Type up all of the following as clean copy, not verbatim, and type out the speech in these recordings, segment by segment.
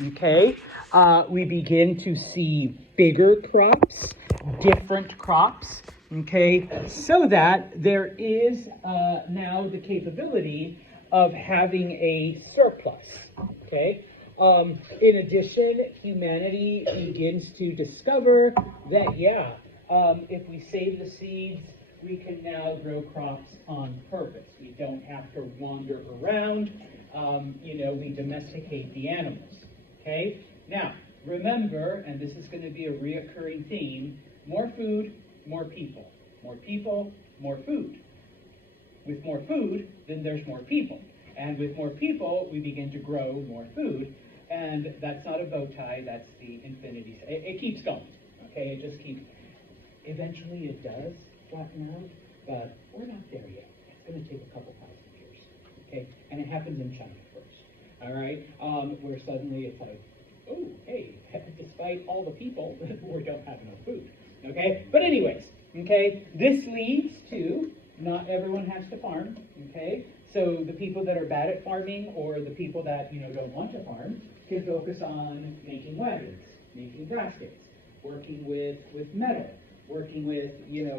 okay, we begin to see bigger crops, different crops, okay, so that there is now the capability of having a surplus, okay. In addition, humanity begins to discover that, yeah, if we save the seeds, we can now grow crops on purpose. We don't have to wander around. We domesticate the animals. Okay? Now, remember, and this is going to be a reoccurring theme, more food, more people. More people, more food. With more food, then there's more people. And with more people, we begin to grow more food. And that's not a bow tie, that's the infinity. It keeps going. Okay? It just keeps. Eventually it does flatten out, but we're not there yet. It's going to take a couple thousand years. Okay? And it happens in China first. All right? Where suddenly it's like, oh, hey, despite all the people, we don't have enough food. Okay? But anyways, okay, this leads to not everyone has to farm. Okay? So the people that are bad at farming or the people that, don't want to farm can focus on making wagons, making baskets, working with metal, working with,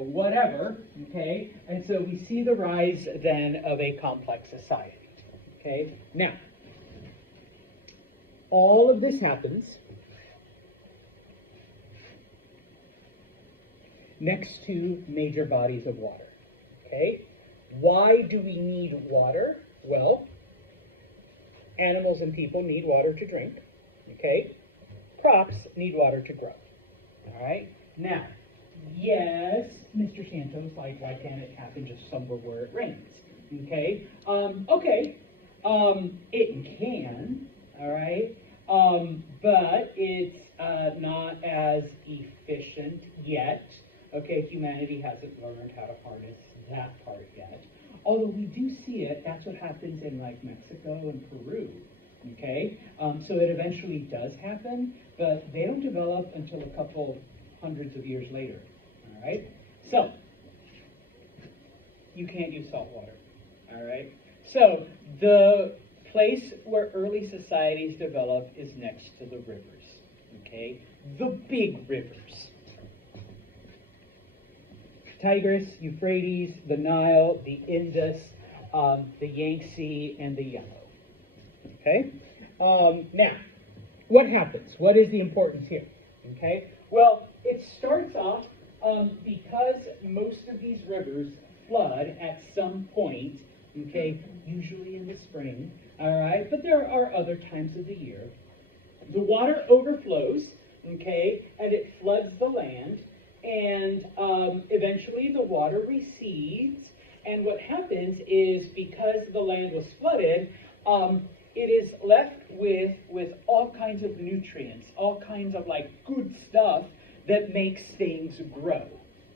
whatever, okay? And so we see the rise then of a complex society, okay? Now, all of this happens next to major bodies of water, okay? Why do we need water? Well, animals and people need water to drink, okay? Crops need water to grow, all right? Now, yes, Mr. Santos, like, why can't it happen just somewhere where it rains? Okay, it can, all right, but it's not as efficient yet. Okay, humanity hasn't learned how to harness that part yet. Although we do see it, that's what happens in like Mexico and Peru. Okay, so it eventually does happen, but they don't develop until a couple hundreds of years later. All right, so you can't use salt water. All right, so the place where early societies develop is next to the rivers. Okay, the big rivers. Tigris, Euphrates, the Nile, the Indus, the Yangtze, and the Yellow. Okay? Now, what happens? What is the importance here? Okay? Well, it starts off because most of these rivers flood at some point, okay, usually in the spring, all right? But there are other times of the year. The water overflows, okay, and it floods the land, and eventually the water recedes, and what happens is because the land was flooded, it is left with all kinds of nutrients, all kinds of like good stuff that makes things grow,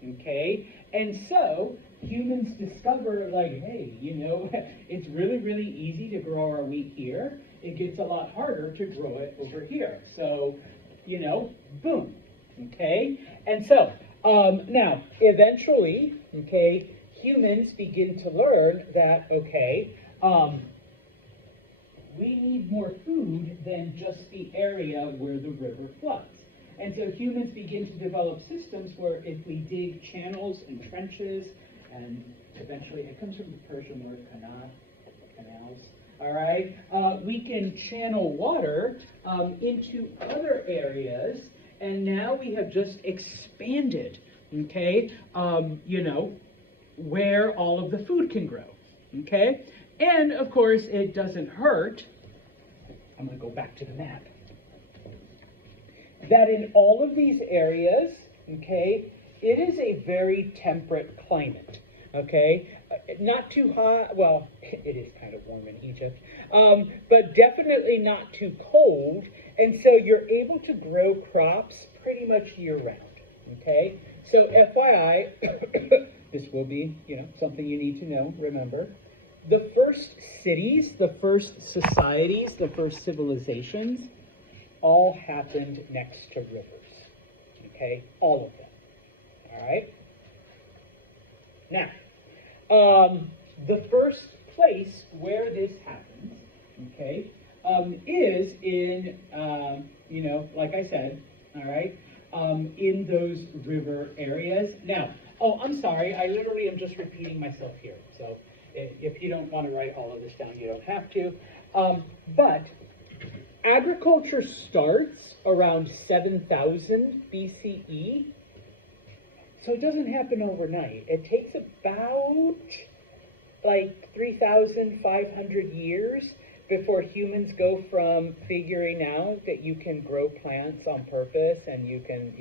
okay? And so humans discover like, hey, it's really, really easy to grow our wheat here. It gets a lot harder to grow it over here. So, boom, okay? And so, now, eventually, okay, humans begin to learn that, okay, we need more food than just the area where the river floods. And so humans begin to develop systems where if we dig channels and trenches, and eventually, it comes from the Persian word canals, all right, we can channel water into other areas, and now we have just expanded, okay, where all of the food can grow, okay? And, of course, it doesn't hurt, I'm going to go back to the map, that in all of these areas, okay, it is a very temperate climate, okay? Not too hot, well, it is kind of warm in Egypt, but definitely not too cold, and so you're able to grow crops pretty much year-round, okay? So FYI, this will be, something you need to know, remember. The first cities, the first societies, the first civilizations all happened next to rivers, okay? All of them, all right? Now, the first place where this happens, okay, is in, like I said, all right, in those river areas. Now, oh, I'm sorry, I literally am just repeating myself here. So if you don't want to write all of this down, you don't have to. But agriculture starts around 7,000 BCE. So it doesn't happen overnight. It takes about like 3,500 years before humans go from figuring out that you can grow plants on purpose and you can,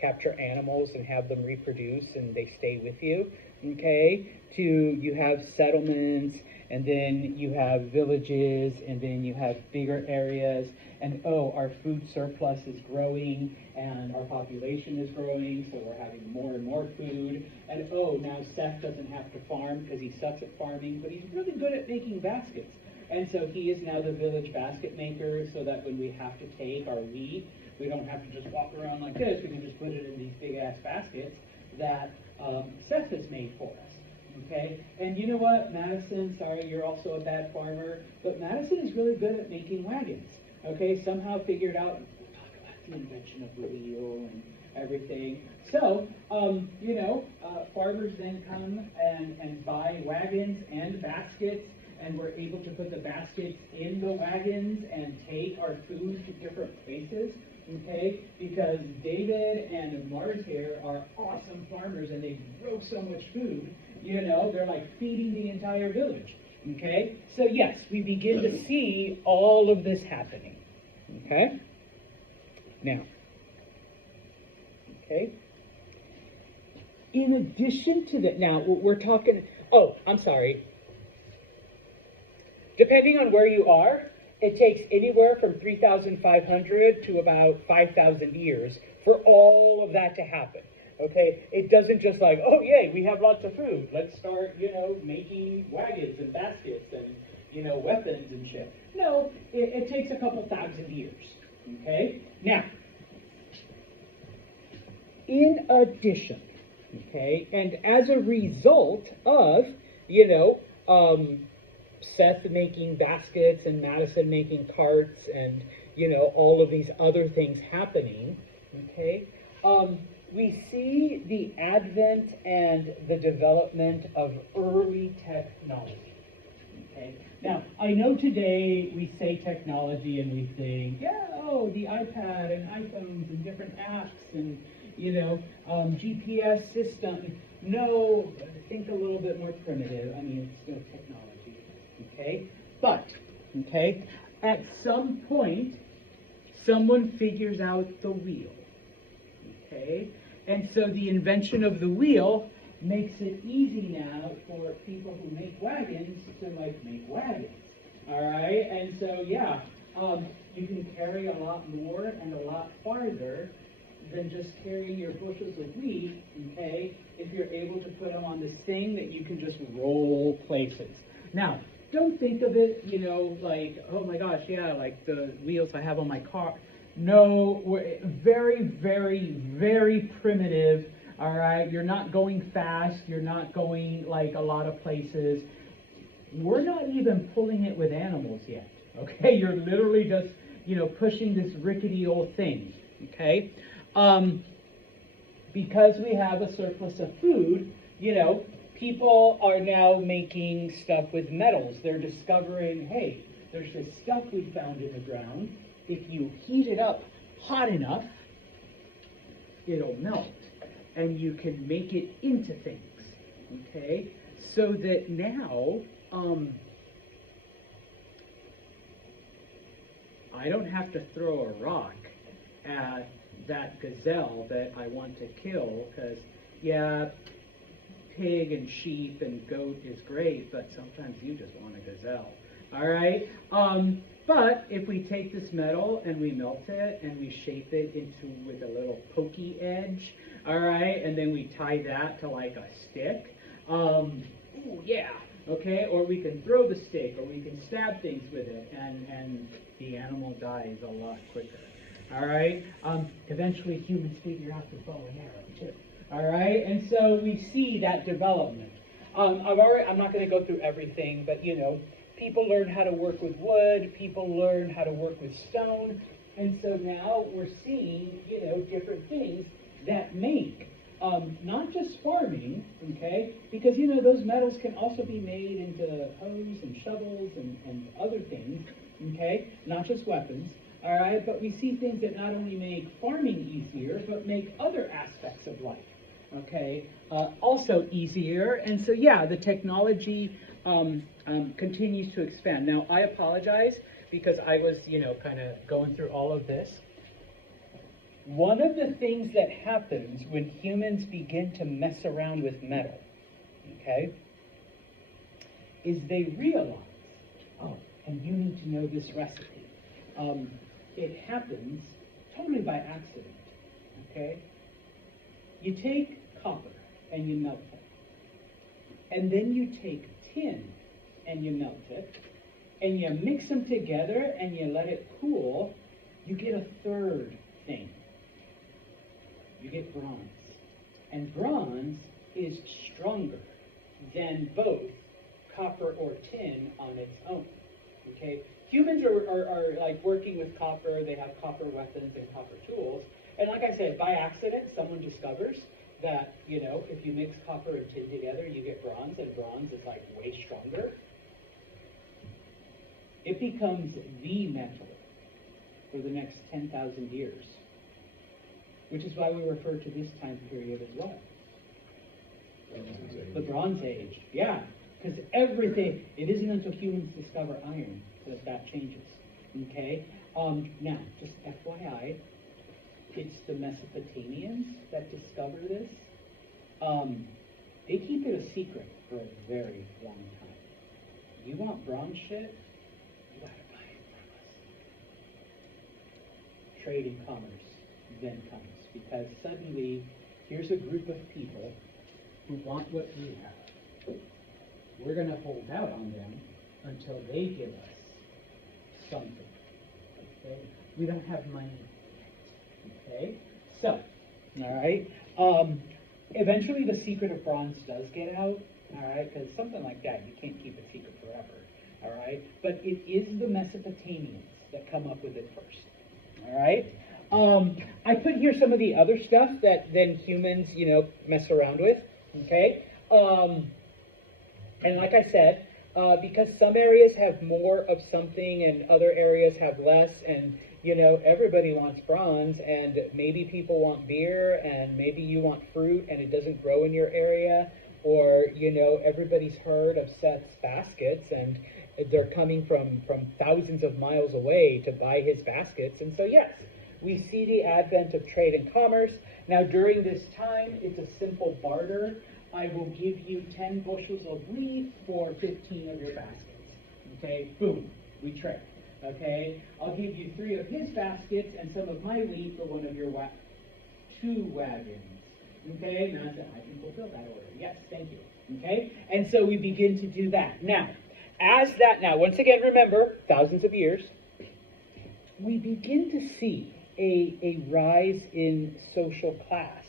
capture animals and have them reproduce and they stay with you, okay, to you have settlements and then you have villages and then you have bigger areas and our food surplus is growing and our population is growing, so we're having more and more food. And now Seth doesn't have to farm because he sucks at farming, but he's really good at making baskets. And so he is now the village basket maker, so that when we have to take our wheat, we don't have to just walk around like this. We can just put it in these big ass baskets that Seth has made for us. Okay? And you know what, Madison, sorry, you're also a bad farmer, but Madison is really good at making wagons. Okay, somehow figured out, we'll talk about the invention of the wheel and everything. So, farmers then come and buy wagons and baskets, and we're able to put the baskets in the wagons and take our food to different places, okay? Because David and Mars here are awesome farmers, and they grow so much food, they're like feeding the entire village. Okay, so yes, we begin to see all of this happening. Okay, now, in addition to that, now we're talking, I'm sorry. Depending on where you are, it takes anywhere from 3,500 to about 5,000 years for all of that to happen. Okay, it doesn't just like, oh yay, we have lots of food. Let's start, making wagons and baskets and, weapons and shit. No, it takes a couple thousand years. Okay, now, in addition, and as a result of, Seth making baskets and Madison making carts and, all of these other things happening, we see the advent and the development of early technology. Okay. Now, I know today we say technology and we think, the iPad and iPhones and different apps and, GPS system. No, think a little bit more primitive. I mean, it's still technology. Okay. But, at some point, someone figures out the wheel. Okay. And so the invention of the wheel makes it easy now for people who make wagons to make wagons. All right, and so you can carry a lot more and a lot farther than just carrying your bushels of wheat. Okay, if you're able to put them on this thing that you can just roll places. Now, don't think of it, like, oh my gosh, like the wheels I have on my car. No, we're very, very, very primitive, all right? You're not going fast. You're not going, like, a lot of places. We're not even pulling it with animals yet, okay? You're literally just, pushing this rickety old thing, okay? Because we have a surplus of food, people are now making stuff with metals. They're discovering, hey, there's this stuff we found in the ground. If you heat it up hot enough, it'll melt, and you can make it into things, okay? So that now, I don't have to throw a rock at that gazelle that I want to kill, because, pig and sheep and goat is great, but sometimes you just want a gazelle, all right? But if we take this metal and we melt it and we shape it with a little pokey edge, all right, and then we tie that to like a stick, okay, or we can throw the stick or we can stab things with it and the animal dies a lot quicker, all right? Eventually humans figure out the bow and arrow too, all right? And so we see that development. I'm not going to go through everything, but people learn how to work with wood, people learn how to work with stone, and so now we're seeing, different things that make not just farming, okay, because those metals can also be made into hoes and shovels and other things, okay, not just weapons. All right, but we see things that not only make farming easier, but make other aspects of life, okay, also easier. And so, yeah, the technology continues to expand. Now, I apologize because I was, kind of going through all of this. One of the things that happens when humans begin to mess around with metal, okay, is they realize, oh, and you need to know this recipe. It happens totally by accident, okay? You take copper and you melt it. And then you take tin and you melt it. And you mix them together and you let it cool. You get a third thing. You get bronze. And bronze is stronger than both copper or tin on its own, okay? Humans are like working with copper. They have copper weapons and copper tools. And like I said, by accident, someone discovers that, if you mix copper and tin together, you get bronze, and bronze is like way stronger. It becomes the metal for the next 10,000 years, which is why we refer to this time period as well. The Bronze Age, yeah, because everything, it isn't until humans discover iron that changes, okay? Now, just FYI, it's the Mesopotamians that discover this. They keep it a secret for a very long time. You want bronze shit? You gotta buy it from us. Trade and commerce then comes, because suddenly, here's a group of people who want what we have. We're gonna hold out on them until they give us something, okay? We don't have money, okay? So, all right, eventually the secret of bronze does get out, all right? Because something like that, you can't keep a secret forever, all right? But it is the Mesopotamians that come up with it first, all right? I put here some of the other stuff that then humans, mess around with, okay? And like I said, because some areas have more of something and other areas have less, and everybody wants bronze, and maybe people want beer, and maybe you want fruit and it doesn't grow in your area, or everybody's heard of Seth's baskets and they're coming from thousands of miles away to buy his baskets. And so yes, we see the advent of trade and commerce. Now during this time, it's a simple barter. I will give you 10 bushels of wheat for 15 of your baskets. Okay, boom, we trade. Okay, I'll give you 3 of his baskets and some of my wheat for one of your 2 wagons. Okay, now I can fulfill that order. Yes, thank you. Okay, and so we begin to do that. Now, once again, remember, thousands of years, we begin to see a rise in social class.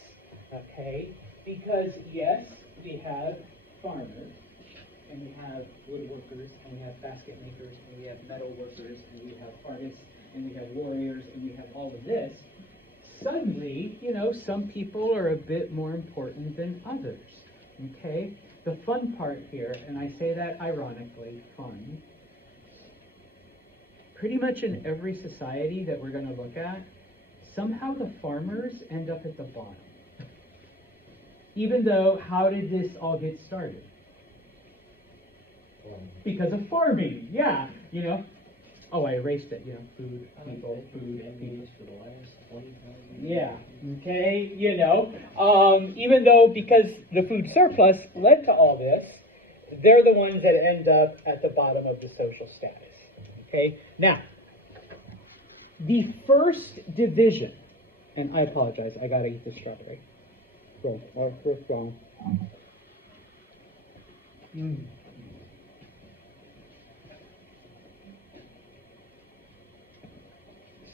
Okay. Because, yes, we have farmers, and we have woodworkers, and we have basket makers, and we have metal workers, and we have artists, and we have warriors, and we have all of this. Suddenly, some people are a bit more important than others, okay? The fun part here, and I say that ironically, fun, pretty much in every society that we're going to look at, somehow the farmers end up at the bottom. Even though, how did this all get started? Because of farming, yeah, Oh, I erased it, food, people, food. Yeah, okay, even though because the food surplus led to all this, they're the ones that end up at the bottom of the social status, okay? Now, the first division, and I apologize, I gotta eat this strawberry. Wrong.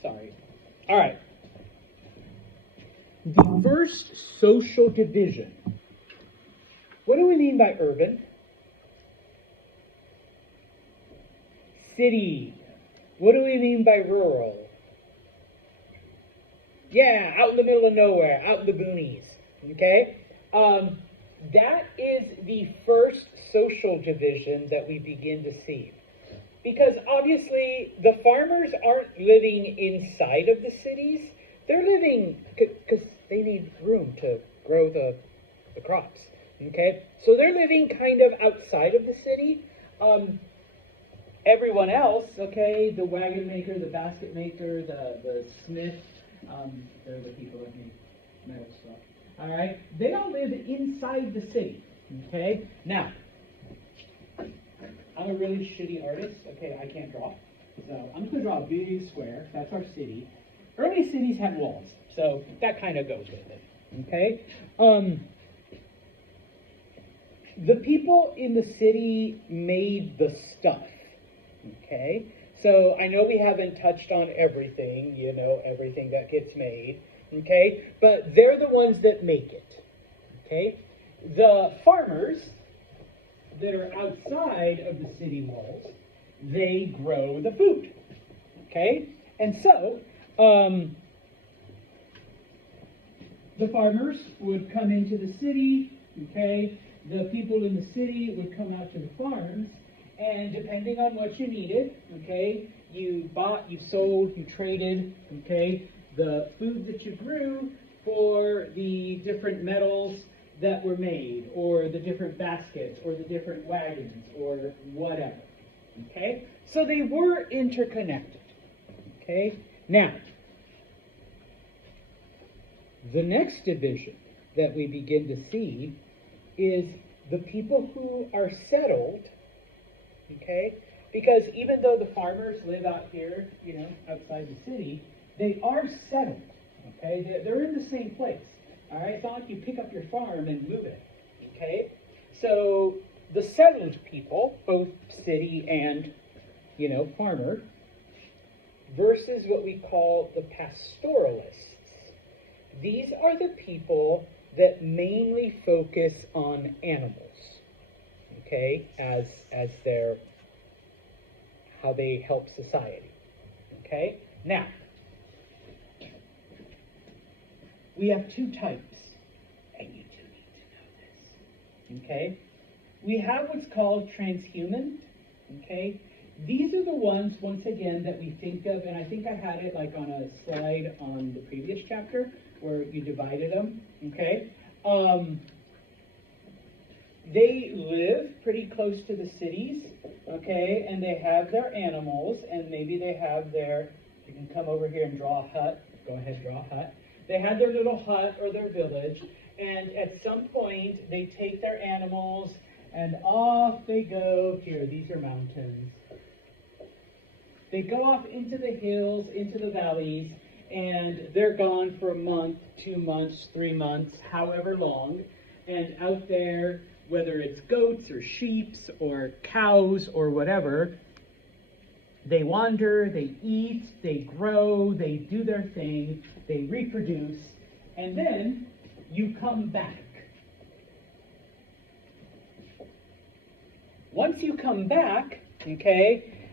Sorry. All right. The first social division. What do we mean by urban? city. What do we mean by rural? Yeah, out in the middle of nowhere, out in the boonies. Okay? That is the first social division that we begin to see. Because obviously, the farmers aren't living inside of the cities. They're living, because they need room to grow the crops. Okay? So they're living kind of outside of the city. Everyone else, okay, the wagon maker, the basket maker, the smith, they're the people that make metal stuff. All right? They don't live inside the city. Okay? Now, I'm a really shitty artist. Okay, I can't draw. So I'm just going to draw a big square. That's our city. Early cities had walls, so that kind of goes with it. Okay? The people in the city made the stuff. Okay? So I know we haven't touched on everything, everything that gets made. Okay? But they're the ones that make it. Okay? The farmers that are outside of the city walls, they grow the food. Okay? And so, the farmers would come into the city, okay? The people in the city would come out to the farms, and depending on what you needed, okay, you bought, you sold, you traded, okay, the food that you grew for the different metals that were made, or the different baskets, or the different wagons, or whatever. Okay? So they were interconnected. Okay? Now, the next division that we begin to see is the people who are settled. Okay? Because even though the farmers live out here, outside the city, they are settled. Okay? They're in the same place. All right, it's not like you pick up your farm and move it, okay? So the settled people, both city and, farmer, versus what we call the pastoralists. These are the people that mainly focus on animals, okay, as their, how they help society, okay? Now, we have two types, and you do need to know this, okay? We have what's called transhuman, okay? These are the ones, once again, that we think of, and I think I had it like on a slide on the previous chapter, where you divided them, okay? They live pretty close to the cities, okay? And they have their animals, and maybe they have their, you can come over here and draw a hut. Go ahead, draw a hut. They had their little hut or their village, and at some point they take their animals and off they go. Here, these are mountains. They go off into the hills, into the valleys, and they're gone for a month, 2 months, 3 months, however long. And out there, whether it's goats or sheep or cows or whatever, they wander, they eat, they grow, they do their thing, they reproduce, and then you come back. Once you come back, okay,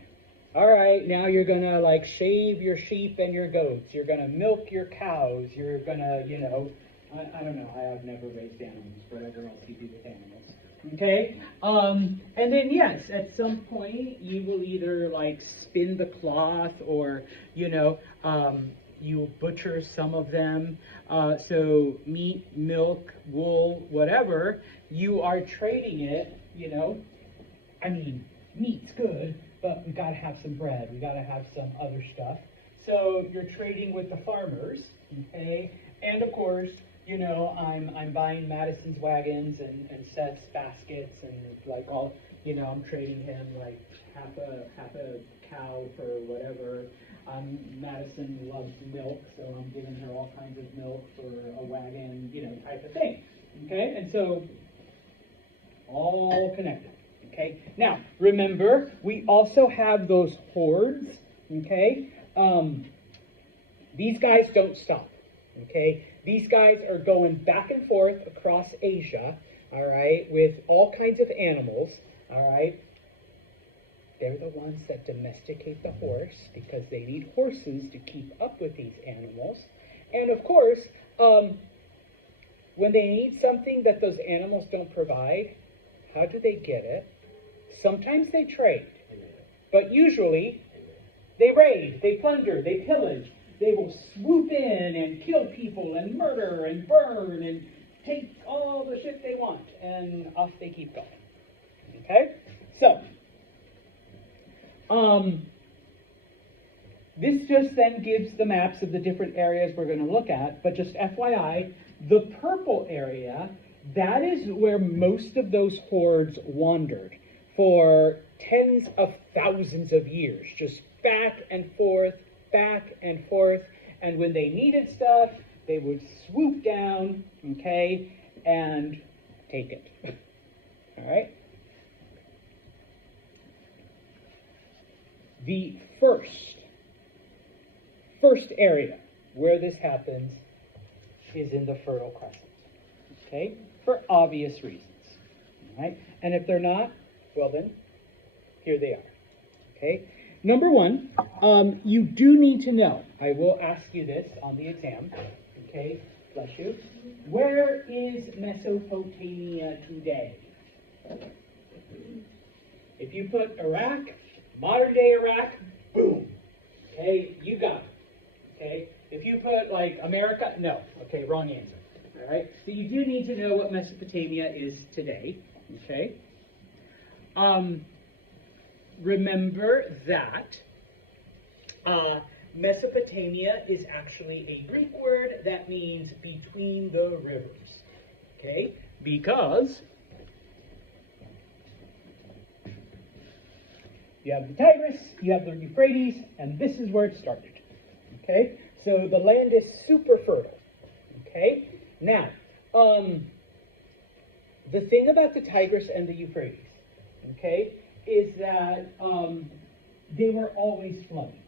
all right, now you're going to shave your sheep and your goats. You're going to milk your cows. You're going to, I don't know. I have never raised animals, whatever else you do with animals. Okay? And then, yes, at some point, you will either, spin the cloth or, you butcher some of them. So meat, milk, wool, whatever, you are trading it, I mean, meat's good, but we got to have some bread. We got to have some other stuff. So you're trading with the farmers, okay? And, of course, I'm buying Madison's wagons and Seth's baskets and all, I'm trading him half a cow for whatever. Madison loves milk, so I'm giving her all kinds of milk for a wagon, type of thing. Okay, and so all connected. Okay, now remember, we also have those hordes. Okay, these guys don't stop. Okay, these guys are going back and forth across Asia, all right, with all kinds of animals, all right. They're the ones that domesticate the horse because they need horses to keep up with these animals. And of course, when they need something that those animals don't provide, how do they get it? Sometimes they trade, but usually they raid, they plunder, they pillage. They will swoop in and kill people and murder and burn and take all the shit they want, and off they keep going. Okay? So, this just then gives the maps of the different areas we're going to look at, but just FYI, the purple area, that is where most of those hordes wandered for tens of thousands of years, just back and forth, and when they needed stuff, they would swoop down, okay, and take it. All right? The first area where this happens is in the Fertile Crescent, okay, for obvious reasons, all right? And if they're not, well then, here they are, okay? Number one, you do need to know, I will ask you this on the exam, okay, bless you. Where is Mesopotamia today? If you put Iraq, modern day Iraq, boom, okay, you got it, okay? If you put like America, no, okay, wrong answer, all right? So you do need to know what Mesopotamia is today, okay? Remember that Mesopotamia is actually a Greek word that means between the rivers, okay? Because you have the Tigris, you have the Euphrates, and this is where it started, okay? So the land is super fertile, okay? Now, the thing about the Tigris and the Euphrates, okay, is that they were always flooding,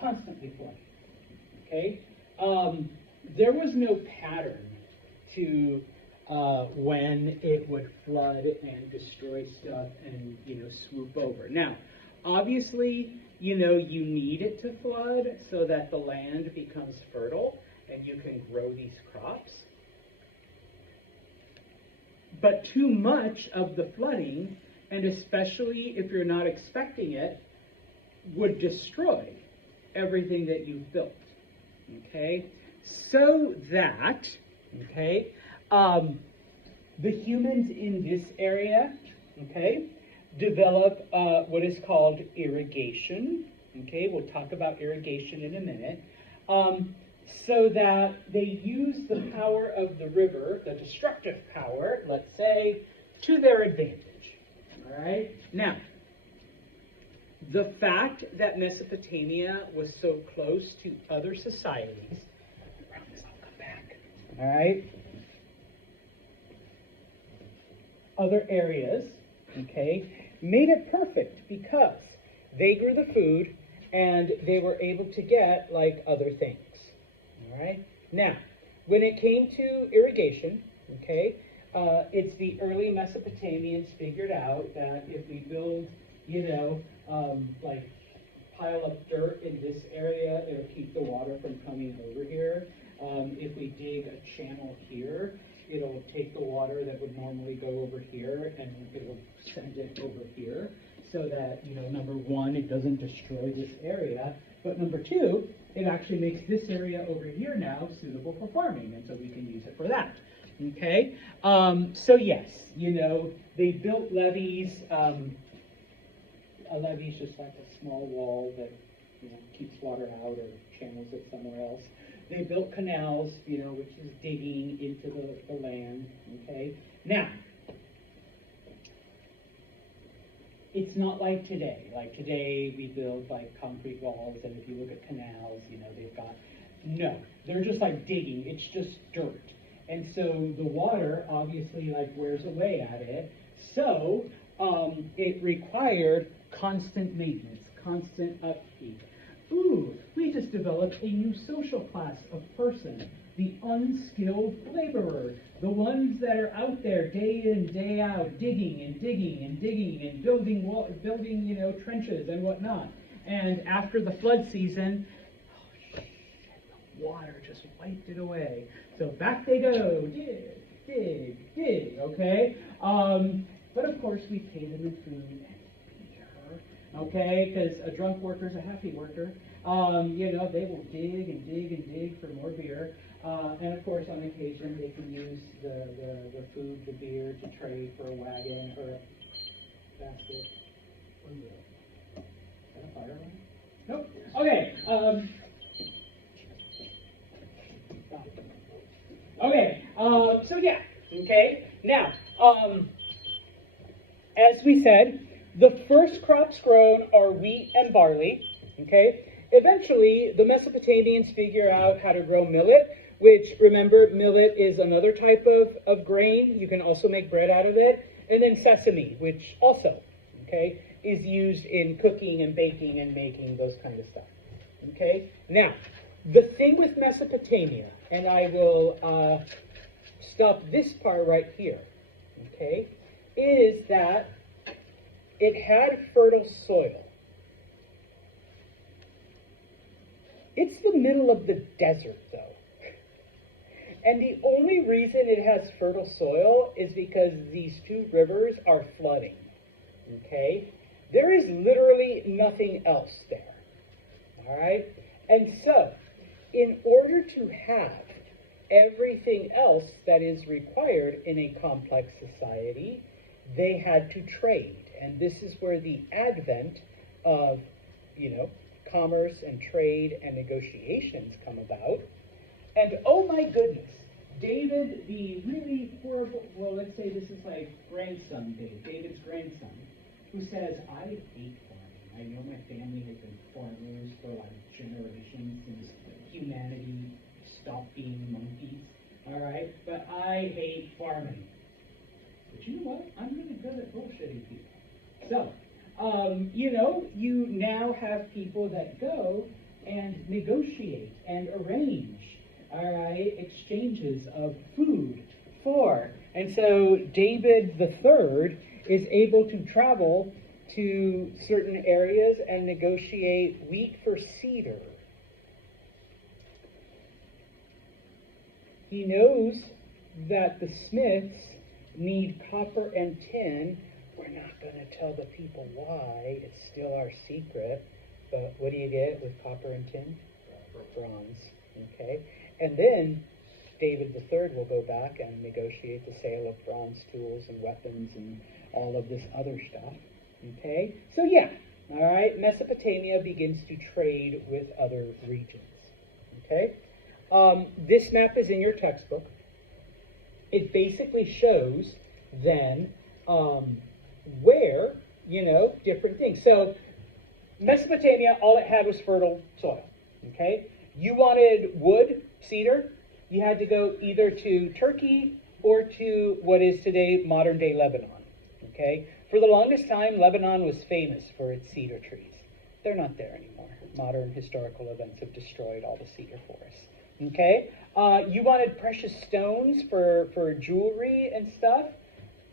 constantly flooding, okay? There was no pattern to when it would flood and destroy stuff and, swoop over. Now, obviously, you need it to flood so that the land becomes fertile and you can grow these crops. But too much of the flooding, and especially if you're not expecting it, would destroy everything that you've built, okay? So that, okay, the humans in this area, okay, develop what is called irrigation, okay? We'll talk about irrigation in a minute. So that they use the power of the river, the destructive power, let's say, to their advantage. All right? Now, the fact that Mesopotamia was so close to other societies, I promise I'll come back. All right? Other areas, okay, made it perfect because they grew the food and they were able to get like other things. All right. Now, when it came to irrigation, okay, it's the early Mesopotamians figured out that if we build, like pile up dirt in this area, it'll keep the water from coming over here. If we dig a channel here, it'll take the water that would normally go over here and it'll send it over here so that, number one, it doesn't destroy this area, but number two, it actually makes this area over here now suitable for farming, and so we can use it for that, okay? So yes, they built levees. A levee is just like a small wall that, keeps water out or channels it somewhere else. They built canals, which is digging into the land, okay? Now, it's not like today. Like today, we build like concrete walls, and if you look at canals, they've got, no, they're just like digging. It's just dirt. And so the water obviously like wears away at it. So it required constant maintenance, constant upkeep. ooh, we just developed a new social class of person, the unskilled laborer, the ones that are out there day in, day out, digging and digging and digging and building, trenches and whatnot. And after the flood season, water just wiped it away. So back they go, dig, dig, dig, okay? But of course we pay them in food and beer, okay? Because a drunk worker is a happy worker. They will dig and dig and dig for more beer. And of course on occasion they can use the food, the beer to trade for a wagon or a basket. What is it? Is that a fire alarm? Nope. Okay. Okay, okay. Now, as we said, the first crops grown are wheat and barley, okay? Eventually, the Mesopotamians figure out how to grow millet, which, remember, millet is another type of grain. You can also make bread out of it. And then sesame, which also, okay, is used in cooking and baking and making those kind of stuff, okay? Now, the thing with Mesopotamia, and I will stop this part right here, okay, is that it had fertile soil. It's the middle of the desert, though. And the only reason it has fertile soil is because these two rivers are flooding, okay? There is literally nothing else there, all right? And so, in order to have everything else that is required in a complex society, they had to trade. And this is where the advent of, commerce and trade and negotiations come about. And oh my goodness, David, the really horrible, well, let's say this is like grandson David's grandson, who says, I hate farming. I know my family has been farmers for like generations since humanity stopped being monkeys, all right? But I hate farming. But you know what? I'm really good at bullshitting people. So, you now have people that go and negotiate and arrange, all right, exchanges of food for. And so David III is able to travel to certain areas and negotiate wheat for cedar. He knows that the smiths need copper and tin. We're not going to tell the people why. It's still our secret. But what do you get with copper and tin? Bronze. Okay. And then David III will go back and negotiate the sale of bronze tools and weapons and all of this other stuff. Okay. So yeah. All right. Mesopotamia begins to trade with other regions. Okay. This map is in your textbook. It basically shows then where, different things. So Mesopotamia, all it had was fertile soil, okay? You wanted wood, cedar, you had to go either to Turkey or to what is today modern-day Lebanon, okay? For the longest time, Lebanon was famous for its cedar trees. They're not there anymore. Modern historical events have destroyed all the cedar forests, okay? You wanted precious stones for jewelry and stuff,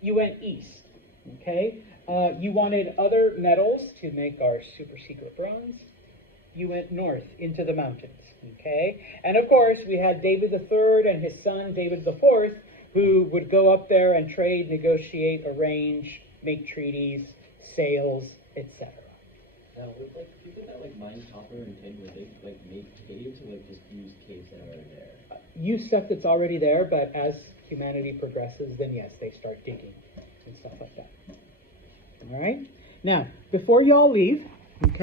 you went east, okay? You wanted other metals to make our super secret bronze, you went north into the mountains, okay? And of course, we had David III and his son, David IV, who would go up there and trade, negotiate, arrange, make treaties, sales, etc. Now, with people that mine copper and tin, would they make caves or just use caves that are already there? Use stuff that's already there, but as humanity progresses, then yes, they start digging and stuff like that. All right? Now, before y'all leave,